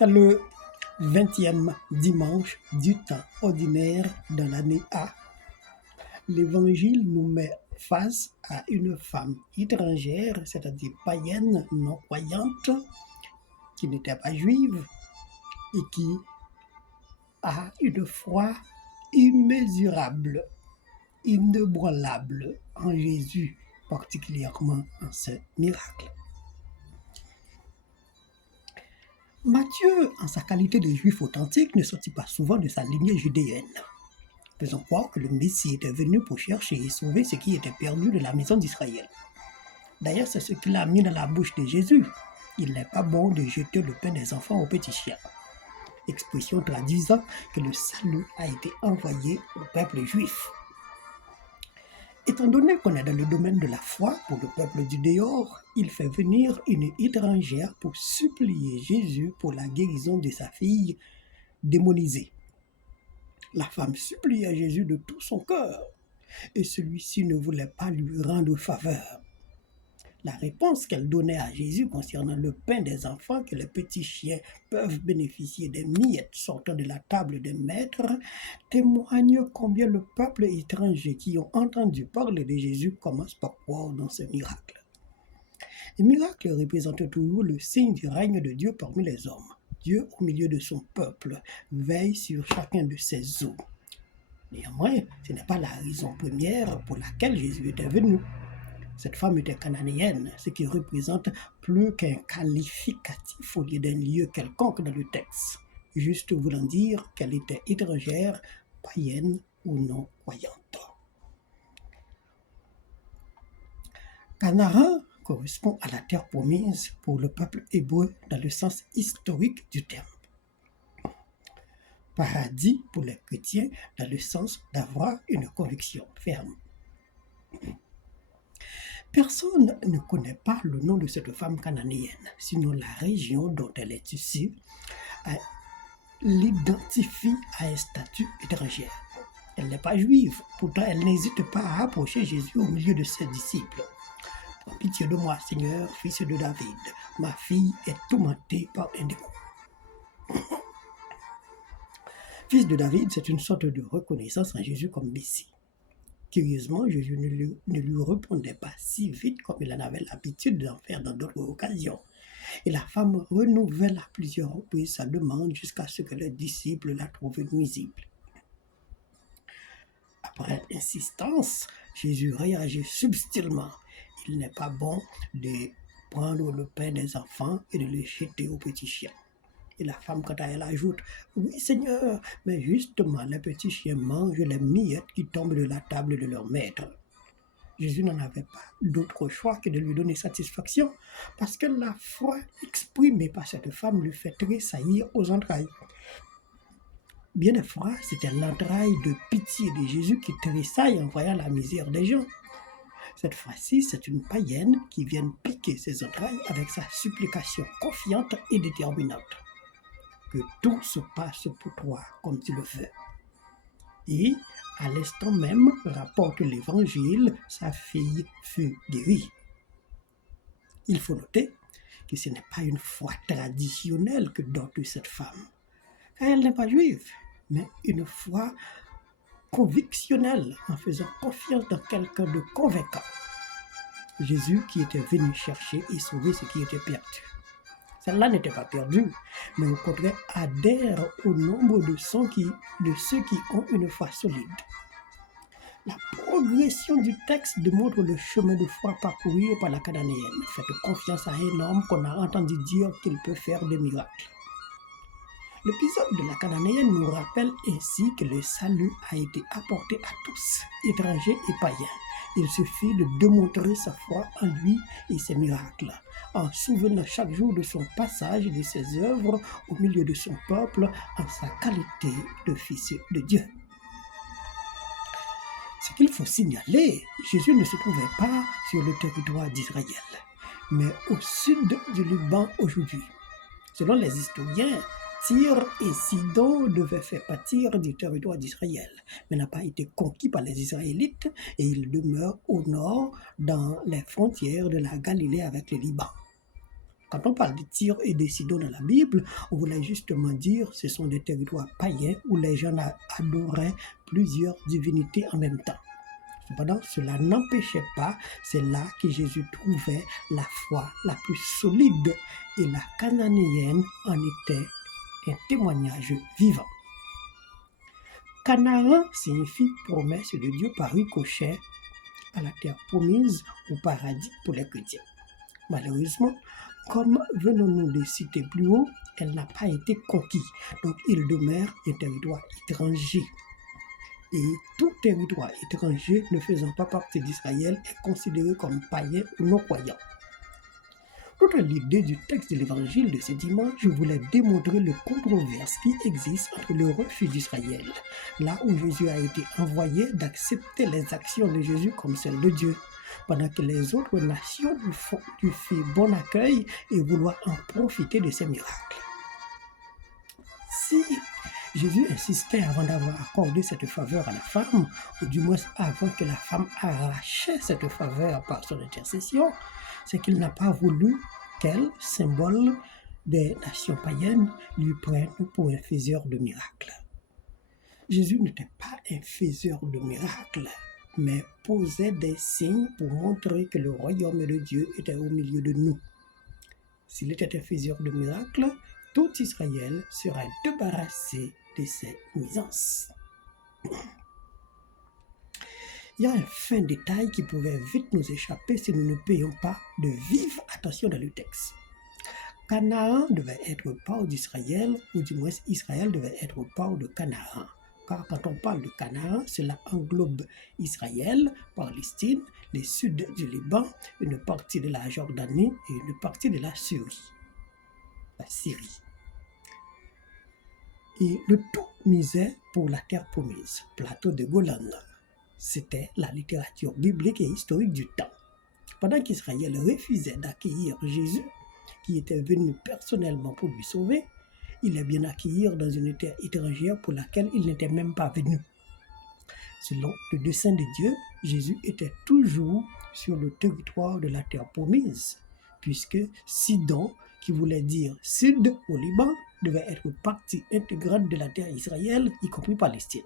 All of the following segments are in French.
C'est le 20e dimanche du temps ordinaire de l'année A. L'Évangile nous met face à une femme étrangère, c'est-à-dire païenne, non-croyante, qui n'était pas juive et qui a une foi immesurable, inébranlable en Jésus, particulièrement en ce miracle. Matthieu, en sa qualité de juif authentique, ne sortit pas souvent de sa lignée judéenne, faisant croire que le Messie était venu pour chercher et sauver ce qui était perdu de la maison d'Israël. D'ailleurs, c'est ce qu'il a mis dans la bouche de Jésus. Il n'est pas bon de jeter le pain des enfants aux petits chiens. Expression traduisant que le salut a été envoyé au peuple juif. Étant donné qu'on est dans le domaine de la foi pour le peuple du dehors, il fait venir une étrangère pour supplier Jésus pour la guérison de sa fille démonisée. La femme supplia Jésus de tout son cœur et celui-ci ne voulait pas lui rendre faveur. La réponse qu'elle donnait à Jésus concernant le pain des enfants, que les petits chiens peuvent bénéficier des miettes sortant de la table des maîtres, témoigne combien le peuple étranger qui ont entendu parler de Jésus commence par croire dans ce miracle. Le miracle représente toujours le signe du règne de Dieu parmi les hommes. Dieu, au milieu de son peuple, veille sur chacun de ses os. Néanmoins, ce n'est pas la raison première pour laquelle Jésus était venu. Cette femme était cananéenne, ce qui représente plus qu'un qualificatif au lieu d'un lieu quelconque dans le texte, juste voulant dire qu'elle était étrangère, païenne ou non-croyante. Canaan correspond à la terre promise pour le peuple hébreu dans le sens historique du terme. Paradis pour les chrétiens dans le sens d'avoir une conviction ferme. Personne ne connaît pas le nom de cette femme cananéenne, sinon la région dont elle est issue l'identifie à un statut étranger. Elle n'est pas juive, pourtant elle n'hésite pas à approcher Jésus au milieu de ses disciples. « Prends pitié de moi, Seigneur, fils de David, ma fille est tourmentée par un démon. » Fils de David, c'est une sorte de reconnaissance en Jésus comme Messie. Curieusement, Jésus ne lui répondait pas si vite comme il en avait l'habitude d'en faire dans d'autres occasions. Et la femme renouvelle à plusieurs reprises sa demande jusqu'à ce que les disciples la trouvent nuisible. Après insistance, Jésus réagit subtilement. Il n'est pas bon de prendre le pain des enfants et de le jeter aux petits chiens. Et la femme, quant à elle, ajoute « Oui, Seigneur, mais justement, les petits chiens mangent les miettes qui tombent de la table de leur maître. » Jésus n'en avait pas d'autre choix que de lui donner satisfaction, parce que la foi exprimée par cette femme lui fait tressaillir aux entrailles. Bien des fois, c'était l'entraille de pitié de Jésus qui tressaille en voyant la misère des gens. Cette fois-ci, c'est une païenne qui vient piquer ses entrailles avec sa supplication confiante et déterminante. Que tout se passe pour toi comme tu le veux. Et, à l'instant même, rapporte l'Évangile, sa fille fut guérie. Il faut noter que ce n'est pas une foi traditionnelle que dote cette femme, car elle n'est pas juive, mais une foi convictionnelle, en faisant confiance dans quelqu'un de convaincant. Jésus qui était venu chercher et sauver ce qui était perdu. Celle-là n'était pas perdue, mais au contraire adhère au nombre de ceux qui ont une foi solide. La progression du texte démontre le chemin de foi parcouru par la cananéenne. Faites confiance à un homme qu'on a entendu dire qu'il peut faire des miracles. L'épisode de la cananéenne nous rappelle ainsi que le salut a été apporté à tous, étrangers et païens. Il suffit de démontrer sa foi en lui et ses miracles, en souvenant chaque jour de son passage et de ses œuvres au milieu de son peuple en sa qualité de fils de Dieu. Ce qu'il faut signaler, Jésus ne se trouvait pas sur le territoire d'Israël, mais au sud du Liban aujourd'hui. Selon les historiens, Tyr et Sidon devaient faire partir du territoire d'Israël, mais n'a pas été conquis par les Israélites et il demeure au nord dans les frontières de la Galilée avec le Liban. Quand on parle de Tyr et de Sidon dans la Bible, on voulait justement dire que ce sont des territoires païens où les gens adoraient plusieurs divinités en même temps. Cependant, cela n'empêchait pas, c'est là que Jésus trouvait la foi la plus solide et la cananéenne en était un témoignage vivant. Canaan signifie promesse de Dieu par ricochet à la terre promise au paradis pour les chrétiens. Malheureusement, comme venons-nous de citer plus haut, elle n'a pas été conquise, donc il demeure un territoire étranger. Et tout territoire étranger ne faisant pas partie d'Israël est considéré comme païen ou non-croyant. Toute l'idée du texte de l'évangile de ce dimanche, je voulais démontrer les controverses qui existent entre le refus d'Israël, là où Jésus a été envoyé d'accepter les actions de Jésus comme celles de Dieu, pendant que les autres nations lui firent bon accueil et vouloir en profiter de ses miracles. Si Jésus insistait avant d'avoir accordé cette faveur à la femme, ou du moins avant que la femme arrachait cette faveur par son intercession, c'est qu'il n'a pas voulu qu'elle, symbole des nations païennes, lui prenne pour un faiseur de miracles. Jésus n'était pas un faiseur de miracles, mais posait des signes pour montrer que le royaume de Dieu était au milieu de nous. S'il était un faiseur de miracles, tout Israël serait débarrassé de ses nuisances. Il y a un fin détail qui pouvait vite nous échapper si nous ne payons pas de vive attention dans le texte. Canaan devait être part d'Israël, ou du moins Israël devait être part de Canaan. Car quand on parle de Canaan, cela englobe Israël, Palestine, le sud du Liban, une partie de la Jordanie et une partie de la Syrie. Et le tout misait pour la terre promise, plateau de Golan. C'était la littérature biblique et historique du temps. Pendant qu'Israël refusait d'accueillir Jésus, qui était venu personnellement pour lui sauver, il est bien accueillir dans une terre étrangère pour laquelle il n'était même pas venu. Selon le dessein de Dieu, Jésus était toujours sur le territoire de la terre promise, puisque Sidon, qui voulait dire sud au Liban, devait être partie intégrante de la terre Israël, y compris Palestine.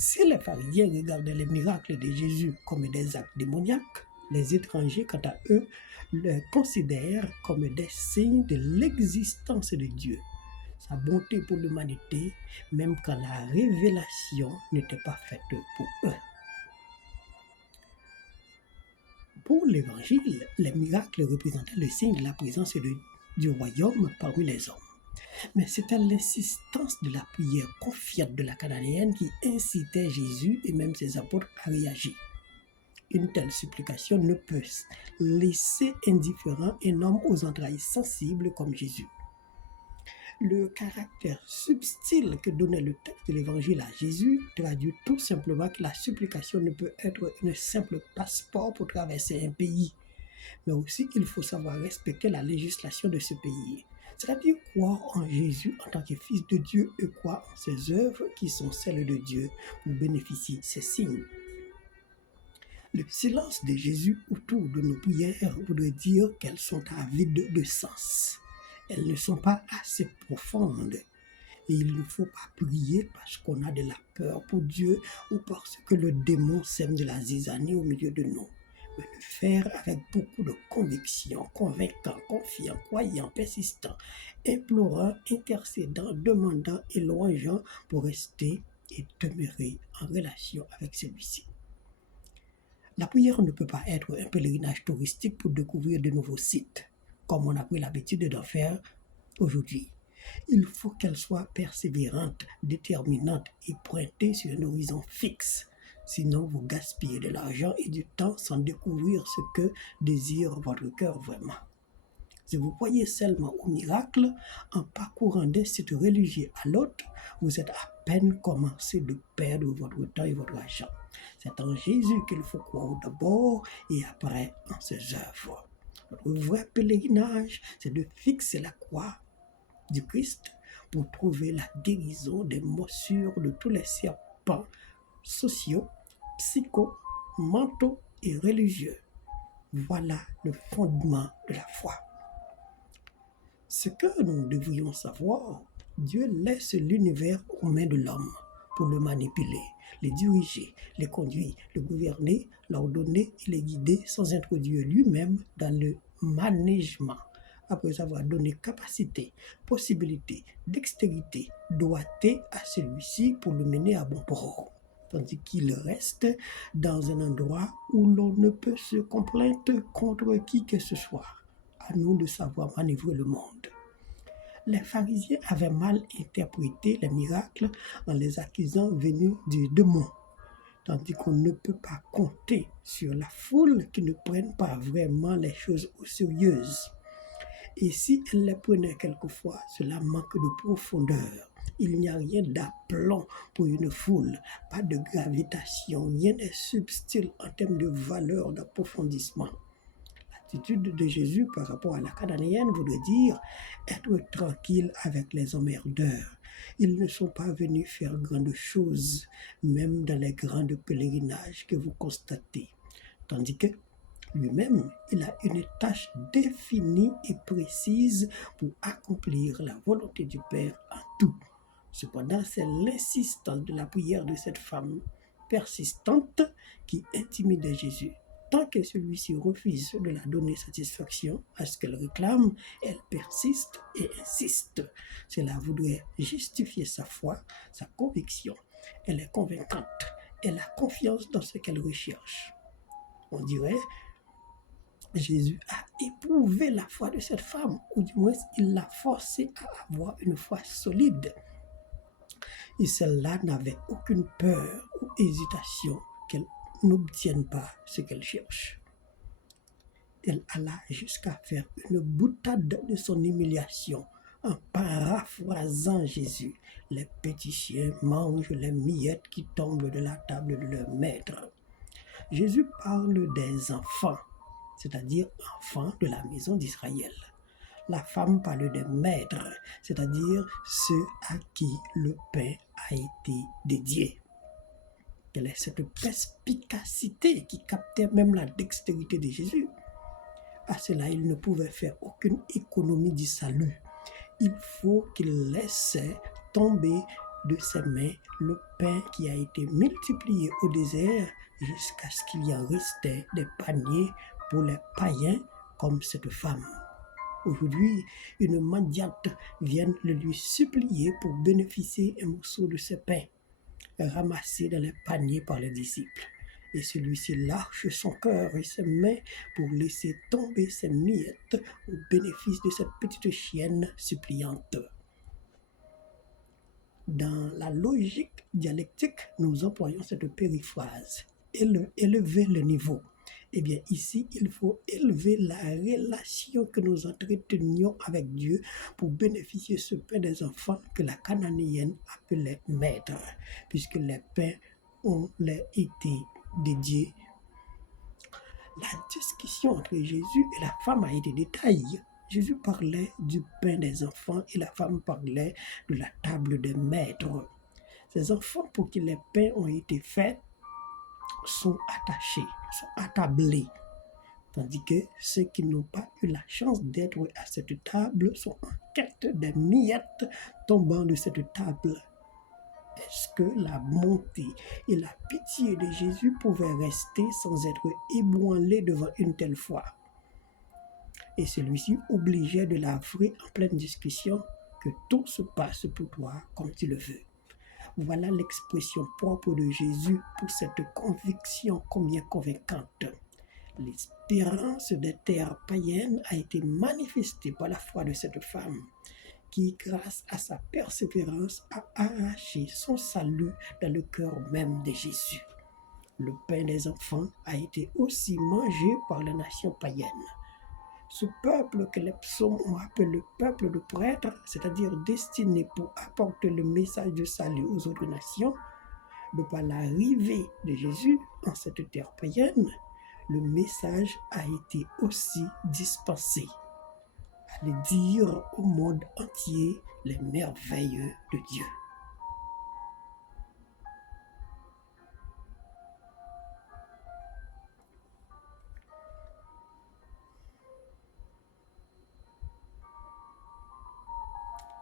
Si les pharisiens regardaient les miracles de Jésus comme des actes démoniaques, les étrangers, quant à eux, le considèrent comme des signes de l'existence de Dieu, sa bonté pour l'humanité, même quand la révélation n'était pas faite pour eux. Pour l'Évangile, les miracles représentaient le signe de la présence du royaume parmi les hommes. Mais c'était l'insistance de la prière confiante de la Cananéenne qui incitait Jésus et même ses apôtres à réagir. Une telle supplication ne peut laisser indifférent un homme aux entrailles sensibles comme Jésus. Le caractère subtil que donnait le texte de l'Évangile à Jésus traduit tout simplement que la supplication ne peut être une simple passeport pour traverser un pays, mais aussi qu'il faut savoir respecter la législation de ce pays. C'est-à-dire croire en Jésus en tant que Fils de Dieu et croire en ses œuvres qui sont celles de Dieu pour bénéficier de ces signes. Le silence de Jésus autour de nos prières voudrait dire qu'elles sont avides de sens. Elles ne sont pas assez profondes. Et il ne faut pas prier parce qu'on a de la peur pour Dieu ou parce que le démon sème de la zizanie au milieu de nous. Mais le faire avec beaucoup de conviction, convaincant, confiant, croyant, persistant, implorant, intercédant, demandant et louangeant pour rester et demeurer en relation avec celui-ci. La prière ne peut pas être un pèlerinage touristique pour découvrir de nouveaux sites, comme on a pris l'habitude d'en faire aujourd'hui. Il faut qu'elle soit persévérante, déterminante et pointée sur un horizon fixe. Sinon, vous gaspillez de l'argent et du temps sans découvrir ce que désire votre cœur vraiment. Si vous croyez seulement au miracle, en parcourant d'un site religieux à l'autre, vous êtes à peine commencé de perdre votre temps et votre argent. C'est en Jésus qu'il faut croire d'abord et après en ses œuvres. Notre vrai pèlerinage, c'est de fixer la croix du Christ pour trouver la guérison des morsures de tous les serpents sociaux, psycho, mentaux et religieux. Voilà le fondement de la foi. Ce que nous devrions savoir, Dieu laisse l'univers aux mains de l'homme pour le manipuler, les diriger, les conduire, le gouverner, l'ordonner et les guider sans introduire lui-même dans le management. Après avoir donné capacité, possibilité, dextérité, doigté à celui-ci pour le mener à bon port, tandis qu'il reste dans un endroit où l'on ne peut se complaindre contre qui que ce soit. À nous de savoir manœuvrer le monde. Les pharisiens avaient mal interprété les miracles en les accusant venus du démon, tandis qu'on ne peut pas compter sur la foule qui ne prenne pas vraiment les choses au sérieux. Et si elle les prenait quelquefois, cela manque de profondeur. Il n'y a rien d'aplomb pour une foule, pas de gravitation, rien n'est subtil en termes de valeur d'approfondissement. L'attitude de Jésus par rapport à la cananéenne voudrait dire être tranquille avec les emmerdeurs. Ils ne sont pas venus faire grandes choses, même dans les grands pèlerinages que vous constatez. Tandis que lui-même, il a une tâche définie et précise pour accomplir la volonté du Père en tout. Cependant, c'est l'insistance de la prière de cette femme persistante qui intimide Jésus. Tant que celui-ci refuse de la donner satisfaction à ce qu'elle réclame, elle persiste et insiste. Cela voudrait justifier sa foi, sa conviction. Elle est convaincante. Elle a confiance dans ce qu'elle recherche. On dirait Jésus a éprouvé la foi de cette femme, ou du moins il l'a forcée à avoir une foi solide. Et celle-là n'avait aucune peur ou hésitation qu'elle n'obtienne pas ce qu'elle cherche. Elle alla jusqu'à faire une boutade de son humiliation en paraphrasant Jésus. Les petits chiens mangent les miettes qui tombent de la table de leur maître. Jésus parle des enfants, c'est-à-dire enfants de la maison d'Israël. La femme parle des maîtres, c'est-à-dire ceux à qui le pain a été dédié. Quelle est cette perspicacité qui captait même la dextérité de Jésus? À cela, il ne pouvait faire aucune économie du salut. Il faut qu'il laisse tomber de ses mains le pain qui a été multiplié au désert jusqu'à ce qu'il y en restait des paniers pour les païens comme cette femme. Aujourd'hui, une mendiante vient le lui supplier pour bénéficier un morceau de ce pain ramassé dans les paniers par les disciples. Et celui-ci lâche son cœur et ses mains pour laisser tomber ses miettes au bénéfice de cette petite chienne suppliante. Dans la logique dialectique, nous employons cette périphrase, élever le niveau. Eh bien, ici, il faut élever la relation que nous entretenions avec Dieu pour bénéficier de ce pain des enfants que la cananéenne appelait maître, puisque les pains ont été dédiés. La discussion entre Jésus et la femme a été détaillée. Jésus parlait du pain des enfants et la femme parlait de la table des maîtres. Ces enfants pour qui les pains ont été faits sont attachés, sont attablés. Tandis que ceux qui n'ont pas eu la chance d'être à cette table sont en quête des miettes tombant de cette table. Est-ce que la bonté et la pitié de Jésus pouvaient rester sans être ébranlés devant une telle foi? Et celui-ci obligeait de l'avouer en pleine discussion que tout se passe pour toi comme tu le veux. Voilà l'expression propre de Jésus pour cette conviction combien convaincante. L'espérance des terres païennes a été manifestée par la foi de cette femme qui, grâce à sa persévérance, a arraché son salut dans le cœur même de Jésus. Le pain des enfants a été aussi mangé par les nations païennes. Ce peuple que les psaumes ont appelé le peuple de prêtres, c'est-à-dire destiné pour apporter le message de salut aux autres nations, de par l'arrivée de Jésus en cette terre païenne, le message a été aussi dispensé. Allez dire au monde entier les merveilles de Dieu.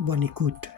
Bonne écoute.